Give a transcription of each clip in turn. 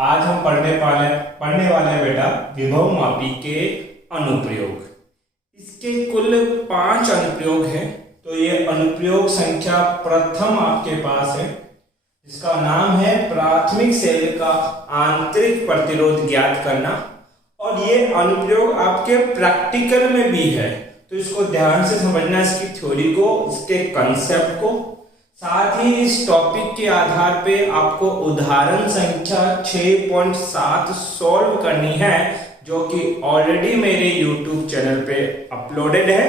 आज हम पढ़ने वाले हैं बेटा विभवमापी के अनुप्रयोग। इसके कुल 5 अनुप्रयोग हैं। तो ये अनुप्रयोग संख्या प्रथम आपके पास है, जिसका नाम है प्राथमिक सेल का आंतरिक प्रतिरोध ज्ञात करना। और ये अनुप्रयोग आपके प्रैक्टिकल में भी है, तो इसको ध्यान से समझना, इसकी थ्योरी को, इसके कंसेप्ट को। साथ ही इस टॉपिक के आधार पे आपको उदाहरण संख्या 6.7 सॉल्व करनी है, जो कि ऑलरेडी मेरे YouTube चैनल पे अपलोडेड है।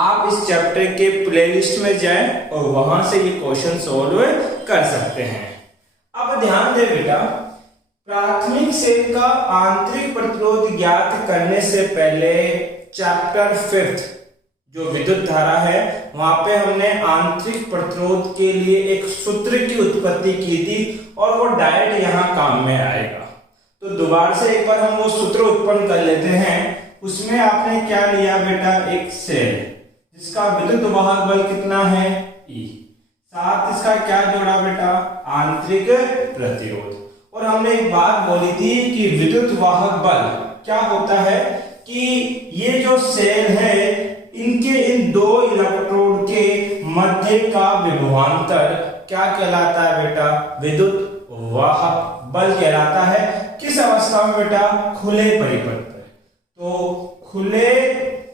आप इस चैप्टर के प्लेलिस्ट में जाएं और वहां से ये क्वेश्चन सॉल्व कर सकते हैं। अब ध्यान दें बेटा, प्राथमिक सेल का आंतरिक प्रतिरोध ज्ञात करने से पहले चैप्टर 5 जो विद्युत धारा है, वहां पे हमने आंतरिक प्रतिरोध के लिए एक सूत्र की उत्पत्ति की थी और वो डायरेक्ट यहाँ काम में आएगा। तो दोबारा से एक बार हम वो सूत्र उत्पन्न कर लेते हैं। उसमें आपने क्या लिया बेटा, एक सेल जिसका विद्युत वाहक बल कितना है, E। साथ इसका क्या जोड़ा बेटा, आंतरिक प्रतिरोध। और हमने एक बात बोली थी कि विद्युत वाहक बल क्या होता है कि ये जो सेल है, इनके इन 2 इलेक्ट्रोड के मध्य का विभवांतर क्या कहलाता है बेटा, विद्युत वाहक बल कहलाता है। किस अवस्था में बेटा, खुले परिपथ पर। तो खुले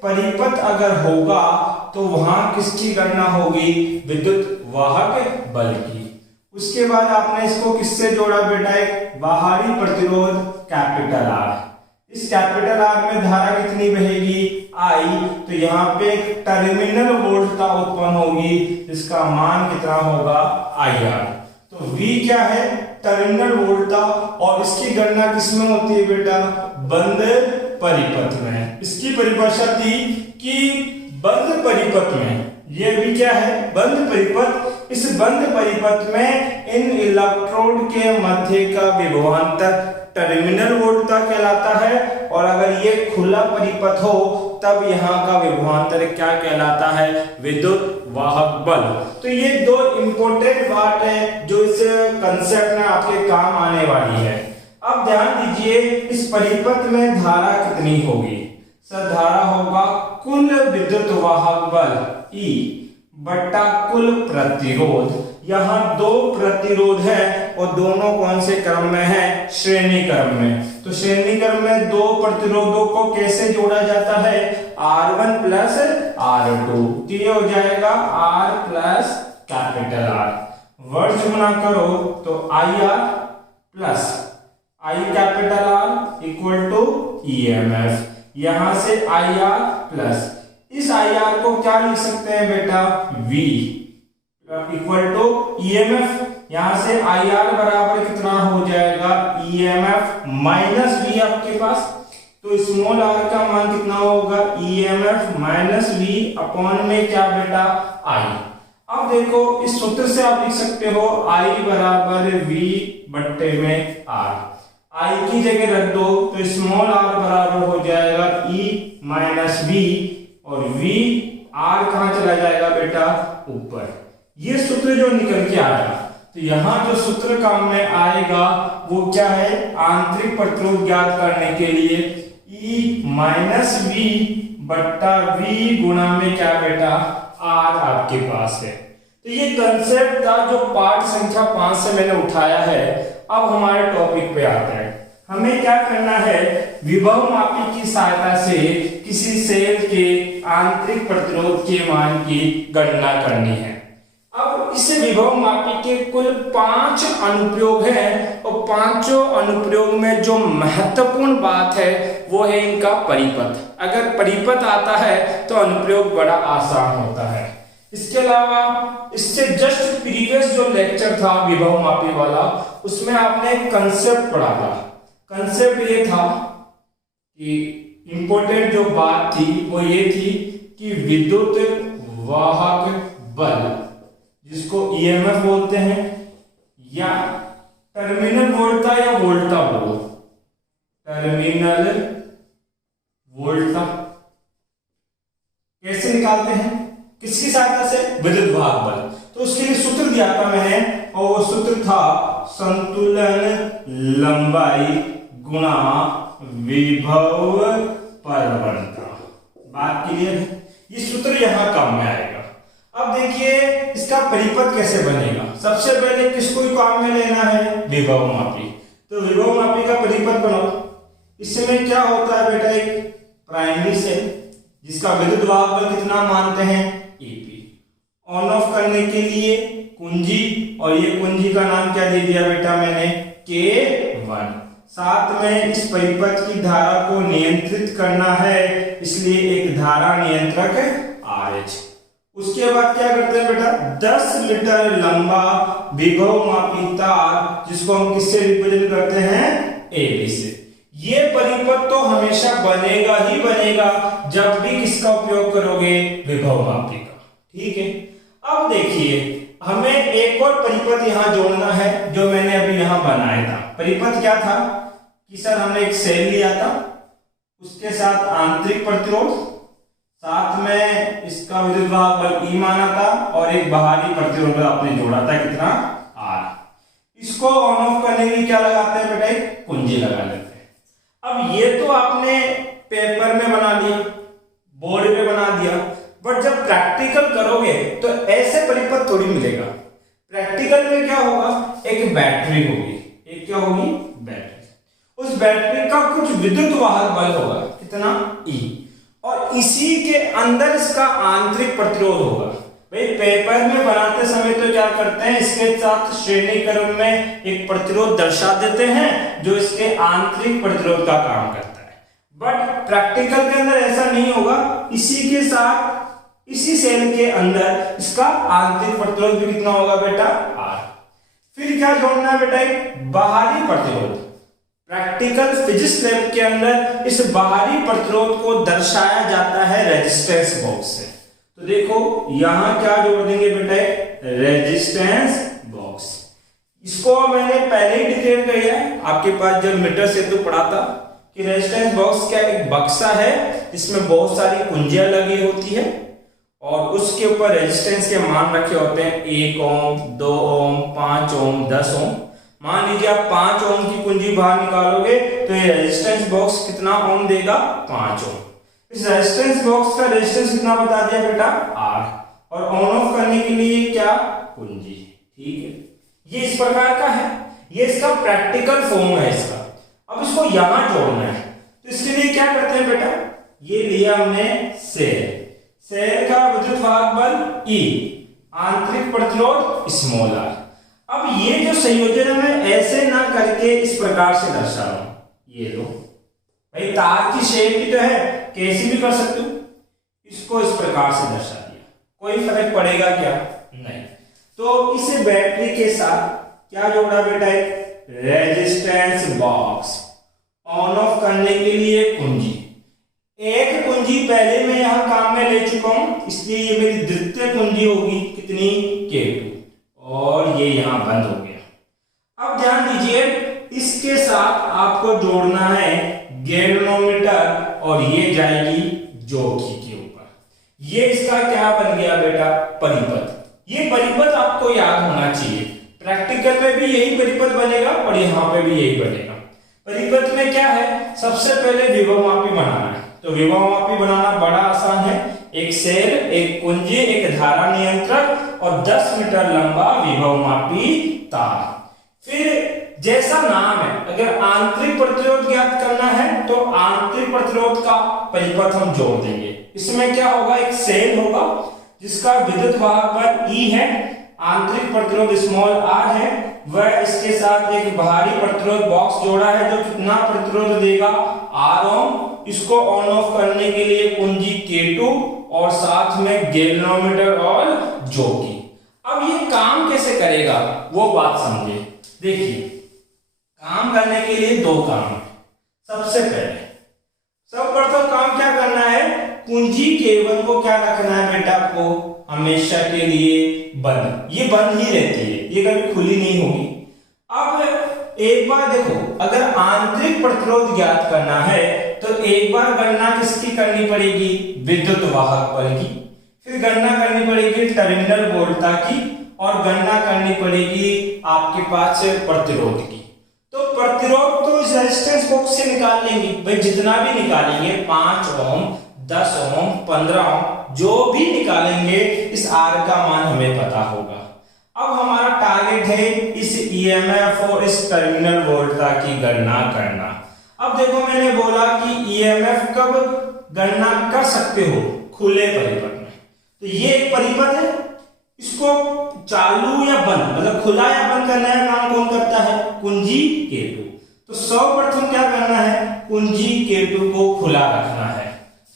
परिपथ अगर होगा तो वहां किसकी गणना होगी, विद्युत वाहक बल की। उसके बाद आपने इसको किससे जोड़ा बेटा, एक बाहरी प्रतिरोध कैपिटल R। इस कैपिटल R में धारा कितनी बहेगी, I। तो यहाँ पे एक टर्मिनल वोल्टता उत्पन्न होगी, जिसका मान कितना होगा, IR। तो V क्या है, टर्मिनल वोल्टता। और इसकी गणना किसमें होती है बेटा, बंद परिपथ में। इसकी परिभाषा थी कि बंद परिपथ में, ये भी क्या है, बंद परिपथ। इस बंद परिपथ में इन इलेक्ट्रोड के मध्य का विभवांतर टर्मिनल वोल्टता कहलाता है। और अगर ये खुला परिपथ हो तब यहाँ का विभवांतर क्या कहलाता है, विद्युत वाहक बल। तो ये 2 इंपॉर्टेंट बात है जो इस कंसेप्ट में आपके काम आने वाली है। अब ध्यान दीजिए, इस परिपथ में धारा कितनी होगी, सर धारा होगा कुल विद्युत वाहक बल E बट्टा कुल प्रतिरोध। यहाँ 2 प्रतिरोध है और दोनों कौन से क्रम में है, श्रेणी क्रम में। तो श्रेणी क्रम में 2 प्रतिरोधों को कैसे जोड़ा जाता है, R1 प्लस R2। तो ये हो जाएगा R प्लस कैपिटल R। वर्ष गुना करो तो IR plus I capital R equal to EMF। यहां से IR प्लस इस IR को क्या लिख सकते हैं बेटा, V इक्वल टू EMF। यहां से IR बराबर कितना हो जाएगा, EMF माइनस V आपके पास। तो स्मॉल r का मान कितना होगा, EMF माइनस V अपॉन में क्या बेटा, I। अब देखो इस सूत्र से आप लिख सकते हो I बराबर V बट्टे में R। I की जगह रख दो तो स्मॉल r बराबर हो जाएगा E माइनस V, और V R कहां चला जाएगा बेटा, ऊपर। ये सूत्र जो निकल के आया, तो यहां जो सूत्र काम में आएगा वो क्या है, आंतरिक प्रतिरोध ज्ञात करने के लिए E माइनस V बट्टा V गुणा में क्या बेटा, R आपके पास है। तो ये कंसेप्ट था जो पाठ संख्या 5 से मैंने उठाया है। अब हमारे टॉपिक पे आता है, हमें क्या करना है, विभवमापी की सहायता से किसी सेल के आंतरिक प्रतिरोध के मान की गणना करनी है। अब इस विभवमापी के कुल 5 अनुप्रयोग हैं और 5 अनुप्रयोग में जो महत्वपूर्ण बात है वो है इनका परिपथ। अगर परिपथ आता है तो अनुप्रयोग बड़ा आसान होता है। इसके अलावा इससे जस्ट प्रीवियस जो लेक्चर था विभवमापी वाला, उसमें आपने एक कंसेप्ट पढ़ा था। कंसेप्ट ये था कि इंपॉर्टेंट जो बात थी वो ये थी कि विद्युत वाहक बल, जिसको EMF बोलते हैं, या टर्मिनल वोल्टता या वोल्टता बोलो, टर्मिनल वोल्टता कैसे निकालते हैं, किसकी सहायता से, विद्युत वाहक बल। तो उसके लिए सूत्र दिया था मैंने, और वो सूत्र था संतुलन लंबाई गुणा विभव प्रवणता। बात क्लियर है? ये सूत्र यहां काम में आएगा। अब देखिए इसका परिपथ कैसे बनेगा। सबसे पहले किसको काम में लेना है? विभव मापी। तो विभव मापी का परिपथ बनाओ। इसमें क्या होता है बेटा? एक प्राइमरी सेल जिसका विद्युत वाहक बल कितना मानते हैं? Ep। ऑन ऑफ करने के लिए कुंजी, और ये कुंजी का नाम क्या दे दिया बेटा मैंने? K1। साथ में इस परिपथ की धारा को नियंत्रित करना है, इसलिए एक धारा नियंत्रक RH। उसके बाद क्या करते हैं बेटा? 10 मीटर लंबा विभव मापी तार, जिसको हम किससे रिप्रेजेंट करते हैं? AB से। ये परिपथ तो हमेशा बनेगा ही बनेगा जब भी किसका उपयोग करोगे? विभव मापी का। ठीक है। अब देखिए हमें एक और परिपथ यहां जोड़ना है जो मैंने अभी यहां बनाया था। परिपथ क्या था कि सर हमने एक सेल लिया था, उसके साथ आंतरिक प्रतिरोध, साथ में इसका विद्युत वाहक बल E माना था, और एक बाहरी प्रतिरोध आपने जोड़ा था कितना? R। इसको ऑन ऑफ करने के लिए क्या लगाते हैं बेटा? एक कुंजी लगा लेते हैं। अब ये तो आपने पेपर में बना दिया, बोर्ड पे बना दिया, बट जब प्रैक्टिकल करोगे तो ऐसे परिपथ थोड़ी मिलेगा। प्रैक्टिकल में क्या होगा? एक बैटरी होगी। एक क्या होगी? बैटरी। उस बैटरी का कुछ विद्युत वाहक बल होगा कितना? E। और इसी के अंदर इसका आंतरिक प्रतिरोध होगा। भाई पेपर में बनाते समय तो क्या करते हैं? इसके साथ श्रेणी क्रम में एक प्रतिरोध दर्शा देते हैं जो इसके आंतरिक प्रतिरोध का काम करता है, बट प्रैक्टिकल के अंदर ऐसा नहीं होगा। इसी के साथ इसी सेल के अंदर इसका आंतरिक प्रतिरोध भी कितना होगा बेटा? R। फिर क्या जोड़ना है बेटा? एक बाहरी प्रतिरोध। प्रैक्टिकल फिजिक्स लैब के अंदर इस बाहरी प्रतिरोध को दर्शाया जाता है रेजिस्टेंस बॉक्स से। तो देखो यहां क्या जोड़ देंगे बेटा? Resistance box. इसको मैंने पहले ही डिक्लेयर किया है आपके पास जब मीटर से तो पढ़ा था कि रेजिस्टेंस बॉक्स क्या? एक बक्सा है जिसमें बहुत सारी कुंजियां लगी होती है, और उसके ऊपर रेजिस्टेंस के मान रखे होते हैं 1 ओम, 2 ओम, 5 ओम, 10 ओम। मान लीजिए आप 5 ओम की कुंजी बाहर निकालोगे तो ये रेजिस्टेंस बॉक्स कितना ओम देगा? 5 ओम। इस रेजिस्टेंस बॉक्स का रेजिस्टेंस कितना बता दिया बेटा? R। और ऑन ऑफ करने के लिए क्या? कुंजी। ठीक है। ये इस प्रकार का है, ये इसका प्रैक्टिकल फॉर्म है इसका। अब इसको यहां जोड़ना है तो इसके लिए क्या करते हैं बेटा? ये लिया हमने सेल। सेल का विद्युत वाहक बल E, आंतरिक प्रतिरोध स्मॉल r। अब ये जो संयोजन है मैं ऐसे ना करके इस प्रकार से दर्शा रहा हूं। ये लो भाई, तार की शेप भी तो है, कैसी भी कर सकते हो। इसको इस प्रकार से दर्शा दिया, कोई फर्क पड़ेगा क्या? नहीं। तो इस बैटरी के साथ क्या जोड़ा बेटा? एक रेजिस्टेंस बॉक्स। ऑन ऑफ करने के लिए कुंजी। एक कुंजी पहले मैं यहां काम में ले चुका हूं, इसलिए ये मेरी द्वितीय कुंजी होगी कितनी? K2। और ये यहां बंद हो गया। अब ध्यान दीजिए इसके साथ आपको जोड़ना है गैल्वेनोमीटर, और ये जाएगी जोकी के ऊपर। ये इसका क्या बन गया बेटा? परिपथ। ये परिपथ आपको याद होना चाहिए। प्रैक्टिकल में भी यही परिपथ बनेगा और यहां पे भी यही बनेगा। परिपथ में क्या है? सबसे पहले विभव मापी बनाना है। तो विभव मापी बनाना बड़ा आसान है। एक सेल, एक कुंजी, एक धारा नियंत्रक और 10 मीटर लंबा विभव मापी तार। फिर जैसा नाम है, अगर आंतरिक प्रतिरोध ज्ञात करना है तो आंतरिक प्रतिरोध का परिपथ हम जोड़ देंगे। इसमें क्या होगा? एक सेल होगा जिसका विद्युत वाहक बल E है, आंतरिक प्रतिरोध स्मॉल r है, वह इसके साथ एक बाहरी प्रतिरोध बॉक्स जोड़ा है जो कितना प्रतिरोध देगा? R ओम। इसको ऑन ऑफ करने के लिए कुंजी K2 और साथ में गैल्वेनोमीटर और जोकी। अब ये काम कैसे करेगा वो बात समझिए। देखिए काम करने के लिए दो काम है। सबसे पहले सर्वप्रथम काम क्या करना है? कुंजी K1 को क्या रखना है बेटा? आपको हमेशा के लिए बंद। ये बंद ही रहती है, ये कभी खुली नहीं होगी। अब एक बार देखो, अगर आंतरिक प्रतिरोध ज्ञात करना है तो एक बार गणना किसकी करनी पड़ेगी? विद्युत वाहक बल की। फिर गणना करनी पड़ेगी टर्मिनल वोल्टता की, और गणना करनी पड़ेगी आपके पास प्रतिरोध की। रेजिस्टेंस बॉक्स से निकाल लेंगे भाई, जितना भी निकालेंगे 5 ओम 10 ओम 15 ओम जो भी निकालेंगे इस आर का मान हमें पता होगा। अब हमारा टारगेट है इस ईएमएफ और इस टर्मिनल वोल्टता की गणना करना। अब देखो मैंने बोला कि ईएमएफ कब गणना कर सकते हो, खुले परिपथ में। तो ये एक परिपथ है, इसको चालू या बंद मतलब खुला या बंद करने का काम कौन करता है, कुंजी K2। तो सर्वप्रथम क्या करना है, कुंजी K2 को खुला रखना है।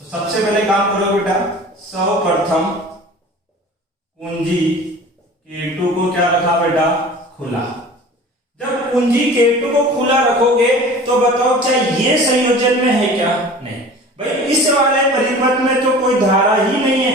तो सबसे पहले काम करो बेटा, सर्वप्रथम कुंजी K2 को क्या रखा बेटा, खुला। जब कुंजी K2 को खुला रखोगे तो बताओ क्या ये संयोजन में है क्या, नहीं भाई, इस वाले परिपथ में तो कोई धारा ही नहीं है,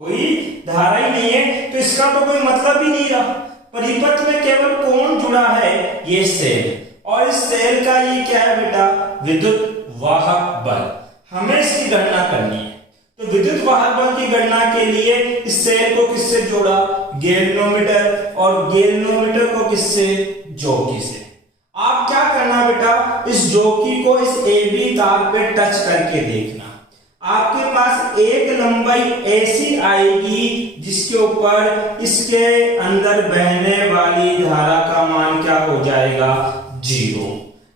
कोई धारा ही नहीं है, तो इसका तो कोई मतलब ही नहीं रहा। परिपथ में केवल कौन जुड़ा है, ये सेल, और इस सेल का ये क्या है बेटा, विद्युत वाहक बल। हमें इसकी गणना करनी है। तो विद्युत वाहक बल की गणना के लिए इस सेल को किससे जोड़ा, गैल्वेनोमीटर, और गैल्वेनोमीटर को किससे, जॉकी से। आप क्या करना बेटा, इस जॉकी को इस AB तार पे टच करके देखना। आपके पास एक लंबाई ऐसी आएगी जिसके ऊपर इसके अंदर बहने वाली धारा का मान क्या हो जाएगा, 0।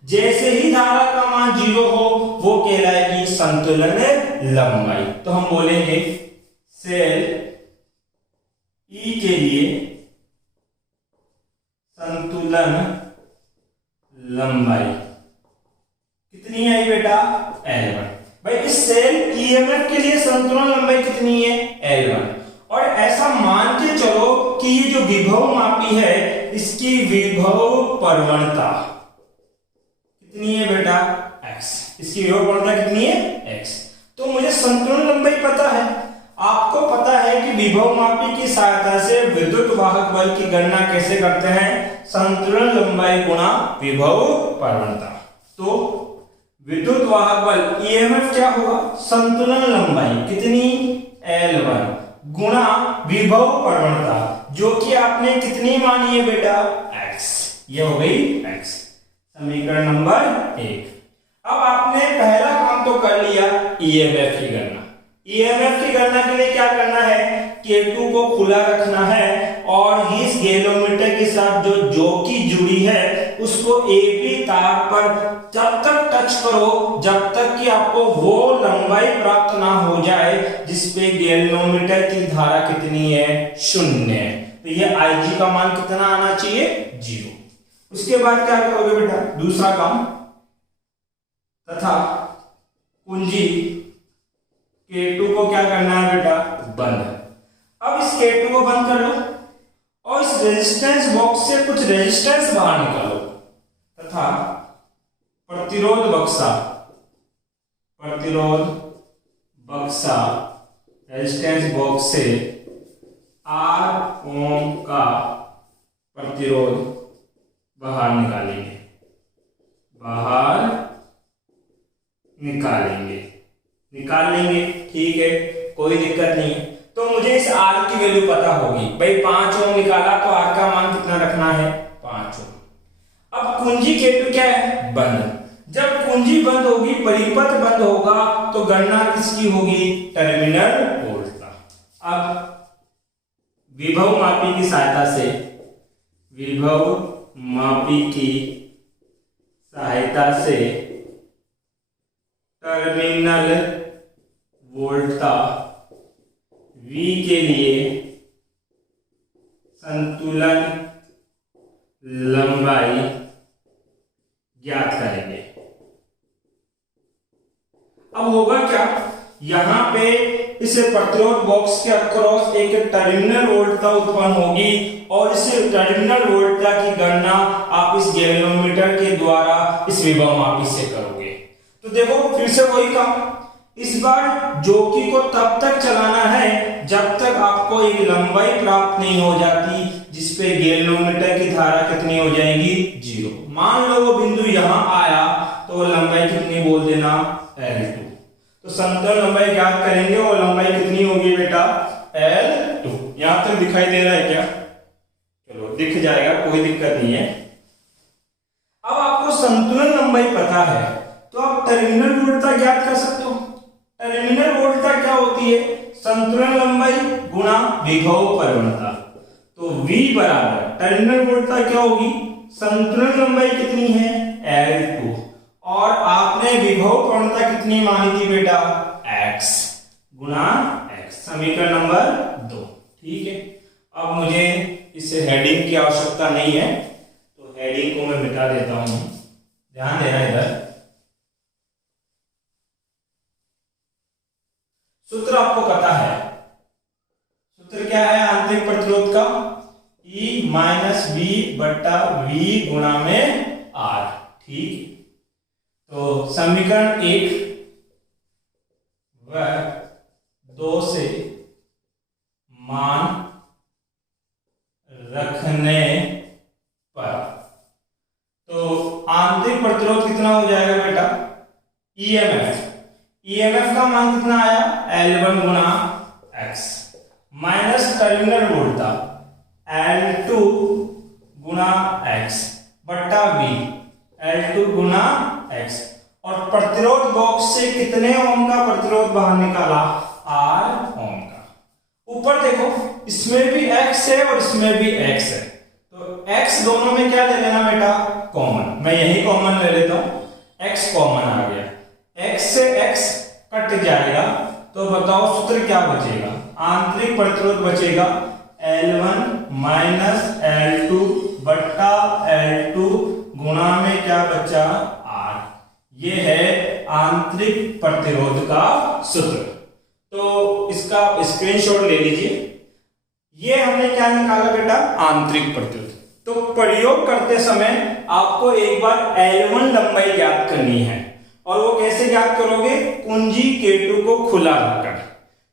जैसे ही धारा का मान 0 हो वो कहलाएगी संतुलन लंबाई। तो हम बोलेंगे सेल E के लिए संतुलन लंबाई कितनी आई बेटा, L1। भाई इस सेल ईएमएफ के लिए संतुलन लंबाई कितनी है, L1। और ऐसा मान के चलो कि ये जो विभव मापी है इसकी विभव प्रवणता कितनी है बेटा, x। इसकी विभव प्रवणता कितनी है, x। तो मुझे संतुलन लंबाई पता है, आपको पता है कि विभव मापी की सहायता से विद्युत वाहक बल की गणना कैसे करते हैं, संतुलन लंबाई गुणा विभव प्रवणता। तो विद्युत वाहक बल ईएमएफ क्या होगा, संतुलन लंबाई कितनी, L1 गुणा विभव प्रवणता, जो कि आपने कितनी मानी है बेटा, x। ये हो गई x, समीकरण नंबर 1। अब आपने पहला काम तो कर लिया, ईएमएफ की गणना। ईएमएफ की गणना के लिए क्या करना है, K2 को खुला रखना है और इस गैल्वेनोमीटर के साथ जो जॉकी जुड़ी है उसको AB तार पर जब तक टच करो जब तक कि आपको वो लंबाई प्राप्त ना हो जाए जिसपे गैल्वेनोमीटर की धारा कितनी है, 0। तो ये IG का मान कितना आना चाहिए, 0। उसके बाद क्या करोगे बेटा, दूसरा काम, तथा कुंजी K2 को क्या करना है बेटा, बंद। अब इस K2 को बंद कर लो और इस रेजिस्टेंस बॉक्स से कुछ रेजिस्टेंस बाहर निकालो तथा प्रतिरोध बक्सा रेजिस्टेंस बॉक्स से R ओम का प्रतिरोध बाहर निकाल लेंगे, ठीक है, कोई दिक्कत नहीं है। तो मुझे इस R की वैल्यू पता होगी भाई, 5 ओम निकाला तो R का मान कितना रखना है, 5 ओम। अब कुंजी K2 क्या है, बंद। जब कुंजी बंद होगी, परिपथ बंद होगा, तो गणना किसकी होगी, टर्मिनल वोल्टता। अब विभव मापी की सहायता से टर्मिनल वोल्टता V के लिए संतुलन लंबाई ज्ञात करेंगे। अब होगा क्या, यहां पे इस प्रतिरोध बॉक्स के अक्रॉस एक टर्मिनल वोल्टता उत्पन्न होगी और इस टर्मिनल वोल्टता की गणना आप इस गैल्वेनोमीटर के द्वारा इस विभव मापी से करोगे। तो देखो फिर से वही काम, इस बार जॉकी को तब तक चलाना है जब तक आपको एक लंबाई प्राप्त नहीं हो जाती जिसपे गैल्वेनोमीटर की धारा कितनी हो जाएगी, 0। मान लो वो बिंदु यहां आया तो लंबाई कितनी बोल देना, L2। तो संतुलन लंबाई ज्ञात करेंगे और लंबाई कितनी होगी बेटा, L2। यहां तक दिखाई दे रहा है क्या, चलो दिख जाएगा, कोई दिक्कत नहीं है। अब आपको संतुलन लंबाई पता है तो आप टर्मिनल वोल्टता ज्ञात कर सकते हो। टर्मिनल वोल्टता क्या होती है? संतुलन लंबाई गुणा विभव प्रवणता। तो V बराबर टर्मिनल वोल्टता क्या होगी? संतुलन लंबाई कितनी है? L2। और आपने विभव प्रवणता कितनी मानी थी बेटा? X गुणा X। समीकरण नंबर 2। ठीक है, अब मुझे इस हेडिंग की आवश्यकता नहीं है तो हेडिंग को मैं मिटा देता हूं। ध्यान देना इधर। सूत्र आपको पता है। सूत्र क्या है आंतरिक प्रतिरोध का? E माइनस V बट्टा V गुणा में R। ठीक, तो समीकरण 1 व 2 से मान रखने पर तो आंतरिक प्रतिरोध कितना हो जाएगा बेटा? ईएमएफ का मान कितना आया? L1 गुणा X माइनस टर्मिनल वोल्टता L2 गुणा X बट्टा V L2 गुणा X। और प्रतिरोध बॉक्स से कितने ओम का प्रतिरोध बाहर निकाला? R ओम का। ऊपर देखो, इसमें भी X है और इसमें भी X है, तो X दोनों में क्या ले लेना बेटा? कॉमन। मैं यही कॉमन ले लेता हूं, X कॉमन आ गया। X से X कट जाएगा तो बताओ सूत्र क्या बचेगा? आंतरिक प्रतिरोध बचेगा L1 माइनस L2 बट्टा L2 गुणा में क्या बचा? R। ये है आंतरिक प्रतिरोध का सूत्र। तो इसका स्क्रीनशॉट ले लीजिए। ये हमने क्या निकाला बेटा? आंतरिक प्रतिरोध। तो प्रयोग करते समय आपको एक बार L1 लंबाई ज्ञात करनी है, और वो कैसे ज्ञात करोगे? कुंजी K2 को खुला रखकर।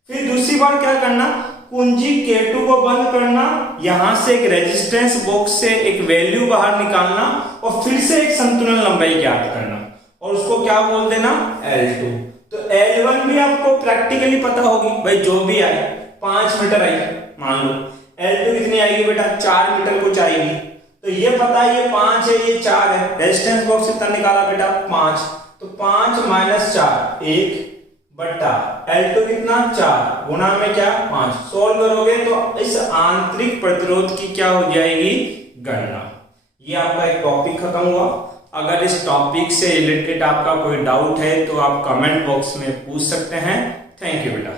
फिर दूसरी बार क्या करना? कुंजी K2 को बंद करना, यहां से एक रेजिस्टेंस बॉक्स से एक वैल्यू बाहर निकालना और फिर से एक संतुलन लंबाई ज्ञात करना और उसको क्या बोल देना? L2। तो L1 भी आपको प्रैक्टिकली पता होगी भाई, जो भी आए 5 मीटर आई मान लो। L2 कितनी आएगी बेटा? 4 मीटर कुछ आएगी। तो ये पता है, ये 5 है, ये 4 है। रेजिस्टेंस बॉक्स कितना निकाला बेटा? 5। तो 5 माइनस 4 1 बट्टा L2 कितना? 4 गुणा में क्या? 5। सोल्व करोगे तो इस आंतरिक प्रतिरोध की क्या हो जाएगी? गणना। ये आपका एक टॉपिक खत्म हुआ। अगर इस टॉपिक से रिलेटेड आपका कोई डाउट है तो आप कमेंट बॉक्स में पूछ सकते हैं। थैंक यू बेटा।